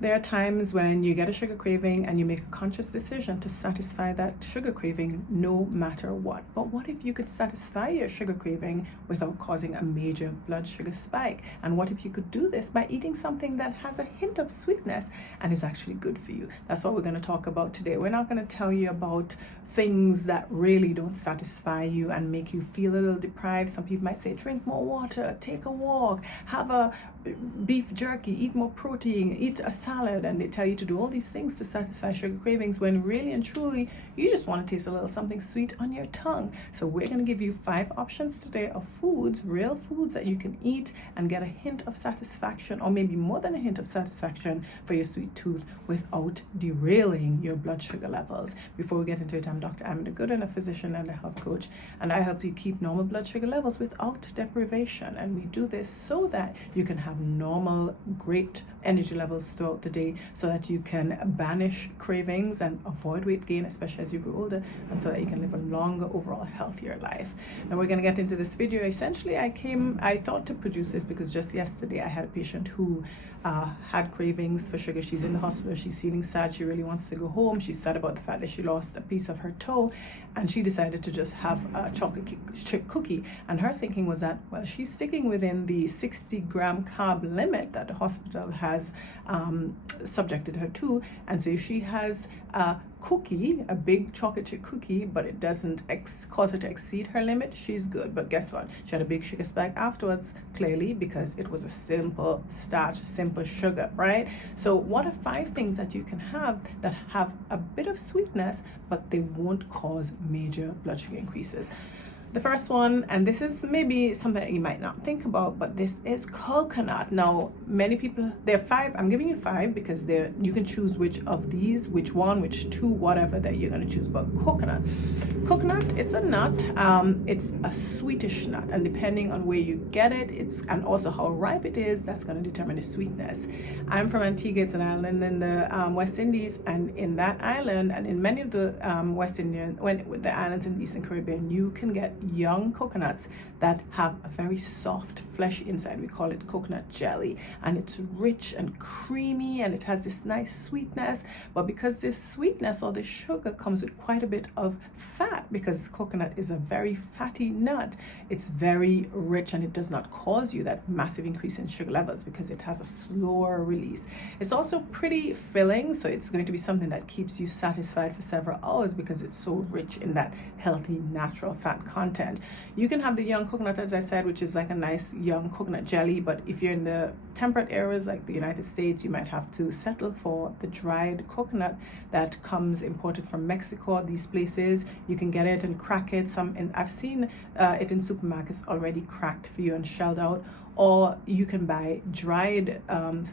There are times when you get a sugar craving and you make a conscious decision to satisfy that sugar craving no matter what. But what if you could satisfy your sugar craving without causing a major blood sugar spike? And what if you could do this by eating something that has a hint of sweetness and is actually good for you? That's what we're going to talk about today. We're not going to tell you about things that really don't satisfy you and make you feel a little deprived. Some people might say, drink more water, take a walk, have a beef jerky, eat more protein, eat a salad, and they tell you to do all these things to satisfy sugar cravings when really and truly you just want to taste a little something sweet on your tongue. So we're going to give you 5 options today of foods, real foods that you can eat and get a hint of satisfaction, or maybe more than a hint of satisfaction for your sweet tooth without derailing your blood sugar levels. Before we get into it, I'm Dr. Amina, a physician and a health coach, and I help you keep normal blood sugar levels without deprivation. And we do this so that you can have normal, great energy levels throughout the day, so that you can banish cravings and avoid weight gain, especially as you grow older, and so that you can live a longer, overall healthier life. Now we're going to get into this video. Essentially, I thought to produce this because just yesterday I had a patient who had cravings for sugar. She's in the hospital, she's feeling sad, she really wants to go home. She's sad about the fact that she lost a piece of her toe, and she decided to just have a chocolate chip cookie. And her thinking was that, well, she's sticking within the 60-gram carb limit that the hospital has subjected her to, and so if she has a cookie, a big chocolate chip cookie, but it doesn't cause her to exceed her limit, she's good. But guess what? She had a big sugar spike afterwards, clearly because it was a simple starch, simple sugar, right? So what are 5 things that you can have that have a bit of sweetness, but they won't cause major blood sugar increases? The first one, and this is maybe something that you might not think about, but this is coconut. Now, many people, there are 5, I'm giving you 5 because you can choose which of these, which one, which 2, whatever that you're going to choose. But coconut, it's a nut, it's a sweetish nut, and depending on where you get it, and also how ripe it is, that's going to determine the sweetness. I'm from Antigua, it's an island in the West Indies, and in that island, and in many of the West Indian, with the islands in the Eastern Caribbean, you can get young coconuts that have a very soft fleshy inside. We call it coconut jelly, and it's rich and creamy, and it has this nice sweetness. But because this sweetness or the sugar comes with quite a bit of fat, because coconut is a very fatty nut, it's very rich, and it does not cause you that massive increase in sugar levels because it has a slower release. It's also pretty filling, so it's going to be something that keeps you satisfied for several hours because it's so rich in that healthy natural fat content. You can have the young coconut, as I said, which is like a nice young coconut jelly, but if you're in the temperate areas like the United States, you might have to settle for the dried coconut that comes imported from Mexico. These places, you can get it and crack it. I've seen it in supermarkets already cracked for you and shelled out, or you can buy dried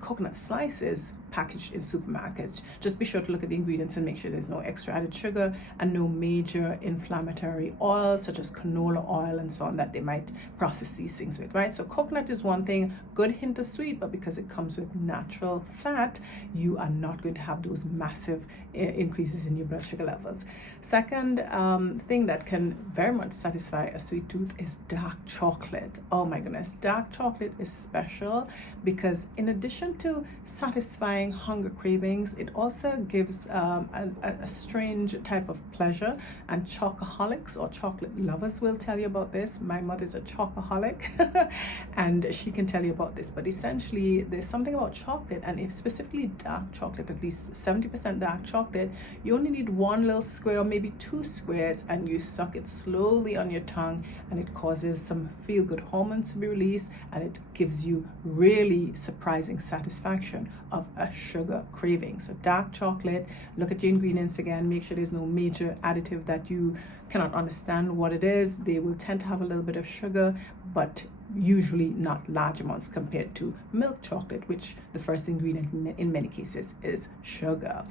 coconut slices packaged in supermarkets. Just be sure to look at the ingredients and make sure there's no extra added sugar and no major inflammatory oils such as canola oil and so on that they might process these things with, right? So coconut is one thing, good hint of sweet, but because it comes with natural fat, you are not going to have those massive increases in your blood sugar levels. Second thing that can very much satisfy a sweet tooth is dark chocolate. Oh my goodness, dark chocolate is special because in addition to satisfying hunger cravings, it also gives a strange type of pleasure, and chocoholics or chocolate lovers will tell you about this. My mother's a chocoholic and she can tell you about this, but essentially there's something about chocolate, and if specifically dark chocolate, at least 70% dark chocolate, you only need 1 little square or maybe 2 squares, and you suck it slowly on your tongue, and it causes some feel-good hormones to be released, and it gives you really surprising satisfaction of a sugar craving. So dark chocolate, look at your ingredients again, make sure there's no major additive that you cannot understand what it is. They will tend to have a little bit of sugar, but usually not large amounts compared to milk chocolate, which the first ingredient in many cases is sugar.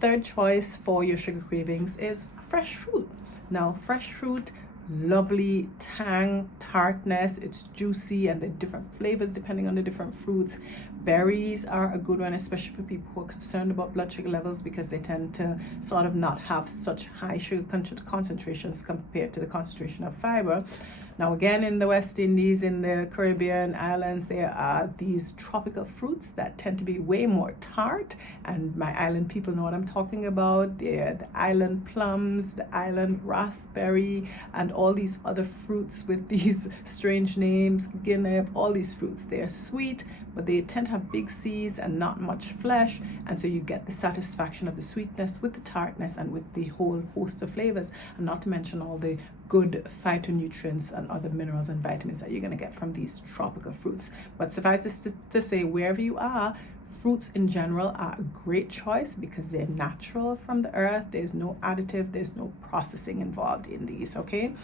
Third choice for your sugar cravings is fresh fruit. Now, fresh fruit, lovely tang, tartness, it's juicy, and the different flavors depending on the different fruits. Berries are a good one, especially for people who are concerned about blood sugar levels, because they tend to sort of not have such high sugar concentrations compared to the concentration of fiber. Now again, in the West Indies, in the Caribbean islands, there are these tropical fruits that tend to be way more tart, and my island people know what I'm talking about. They're the island plums, the island raspberry, and all these other fruits with these strange names, guinea, all these fruits. They're sweet, but they tend to have big seeds and not much flesh, and so you get the satisfaction of the sweetness with the tartness and with the whole host of flavors, and not to mention all the good phytonutrients and other minerals and vitamins that you're going to get from these tropical fruits. But suffice it to say, wherever you are, fruits in general are a great choice because they're natural from the earth. There's no additive, there's no processing involved in these, okay?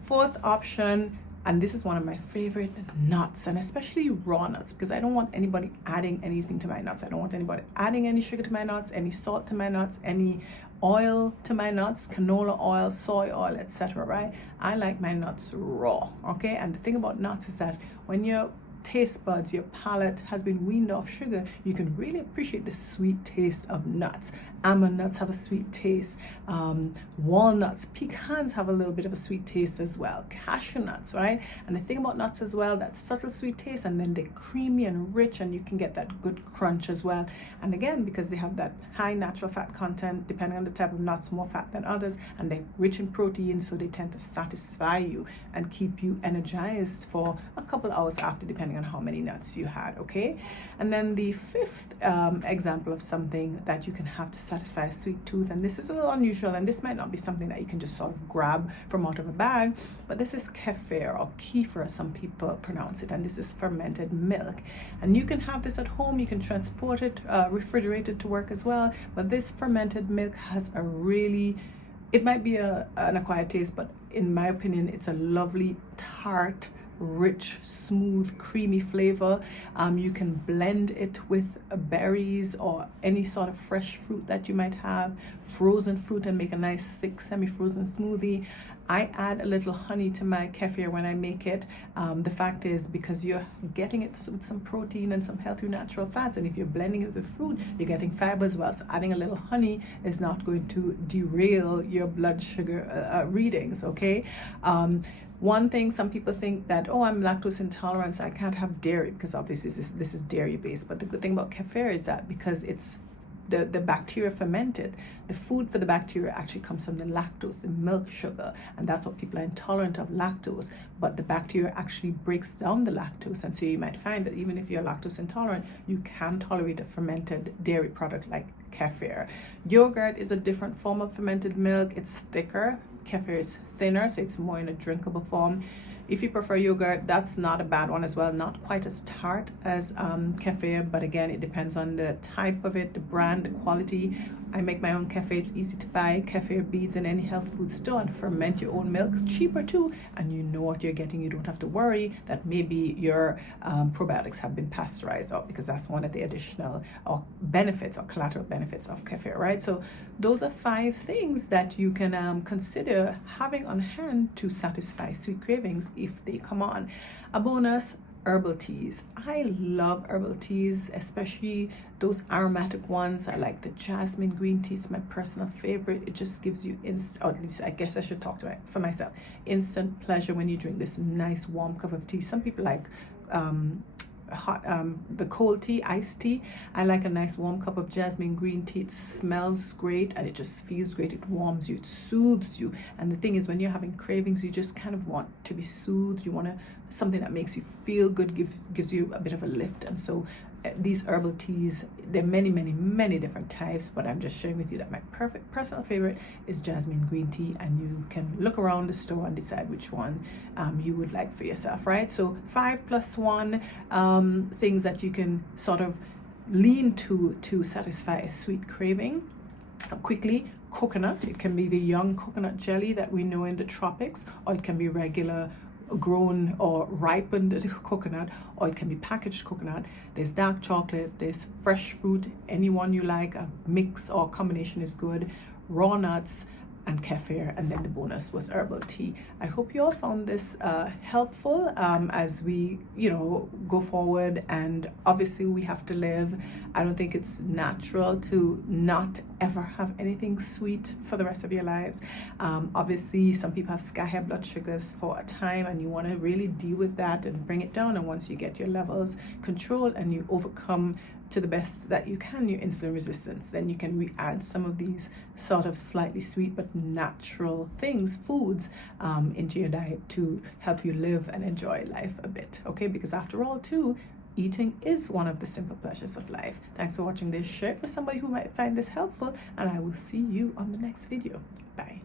Fourth option, and this is one of my favorite, nuts, and especially raw nuts, because I don't want anybody adding anything to my nuts. I don't want anybody adding any sugar to my nuts, any salt to my nuts, any oil to my nuts, canola oil, soy oil, etc., right? I like my nuts raw, okay? And the thing about nuts is that when your taste buds, your palate has been weaned off sugar, you can really appreciate the sweet taste of nuts. Almond nuts have a sweet taste. Walnuts, pecans have a little bit of a sweet taste as well. Cashew nuts, right? And the thing about nuts as well, that subtle sweet taste, and then they're creamy and rich, and you can get that good crunch as well. And again, because they have that high natural fat content, depending on the type of nuts, more fat than others, and they're rich in protein, so they tend to satisfy you and keep you energized for a couple hours after, depending on how many nuts you had, okay? And then the fifth example of something that you can have to satisfy a sweet tooth, and this is a little unusual, and this might not be something that you can just sort of grab from out of a bag, but this is kefir, or kefir as some people pronounce it, and this is fermented milk. And you can have this at home, you can transport it, refrigerate it to work as well, but this fermented milk has a really, it might be an acquired taste, but in my opinion, it's a lovely tart, rich, smooth, creamy flavor. You can blend it with berries or any sort of fresh fruit that you might have, frozen fruit, and make a nice thick semi-frozen smoothie. I add a little honey to my kefir when I make it. The fact is, because you're getting it with some protein and some healthy natural fats, and if you're blending it with fruit, you're getting fiber as well. So adding a little honey is not going to derail your blood sugar readings, okay? One thing, some people think that, oh, I'm lactose intolerant, so I can't have dairy, because obviously this is dairy based. But the good thing about kefir is that because it's the bacteria fermented, the food for the bacteria actually comes from the lactose, the milk sugar, and that's what people are intolerant of, lactose. But the bacteria actually breaks down the lactose, and so you might find that even if you're lactose intolerant, you can tolerate a fermented dairy product like kefir. Yogurt is a different form of fermented milk. It's thicker. Kefir is thinner, so it's more in a drinkable form. If you prefer yogurt, that's not a bad one as well. Not quite as tart as kefir, but again, it depends on the type of it, the brand, the quality. I make my own kefir. It's easy to buy kefir beads in any health food store, and ferment your own milk. It's cheaper too, and you know what you're getting. You don't have to worry that maybe your probiotics have been pasteurized out, because that's one of the additional benefits or collateral benefits of kefir, right? So those are 5 things that you can consider having on hand to satisfy sweet cravings if they come on. A bonus, herbal teas. I love herbal teas, especially those aromatic ones. I like the jasmine green tea. It's my personal favorite. It just gives you or at least I guess I should talk to it for myself, instant pleasure when you drink this nice warm cup of tea. Some people like hot the cold tea, iced tea. I like a nice warm cup of jasmine green tea. It smells great and it just feels great. It warms you, it soothes you. And the thing is, when you're having cravings, you just kind of want to be soothed. You want something that makes you feel good, gives you a bit of a lift. And so these herbal teas, there are many different types, but I'm just sharing with you that my perfect personal favorite is jasmine green tea, and you can look around the store and decide which one you would like for yourself, right? So 5 + 1 things that you can sort of lean to satisfy a sweet craving. Quickly, coconut. It can be the young coconut jelly that we know in the tropics, or it can be regular grown or ripened coconut, or it can be packaged coconut. There's dark chocolate, there's fresh fruit, any one you like. A mix or combination is good. Raw nuts, and kefir, and then the bonus was herbal tea. I hope you all found this helpful as we, go forward. And obviously we have to live. I don't think it's natural to not ever have anything sweet for the rest of your lives. Obviously some people have sky high blood sugars for a time, and you want to really deal with that and bring it down. And once you get your levels controlled and you overcome to the best that you can your insulin resistance, then you can add some of these sort of slightly sweet but natural foods into your diet to help you live and enjoy life a bit, okay? Because after all too, eating is one of the simple pleasures of life. Thanks for watching this. Share it with somebody who might find this helpful, and I will see you on the next video. Bye.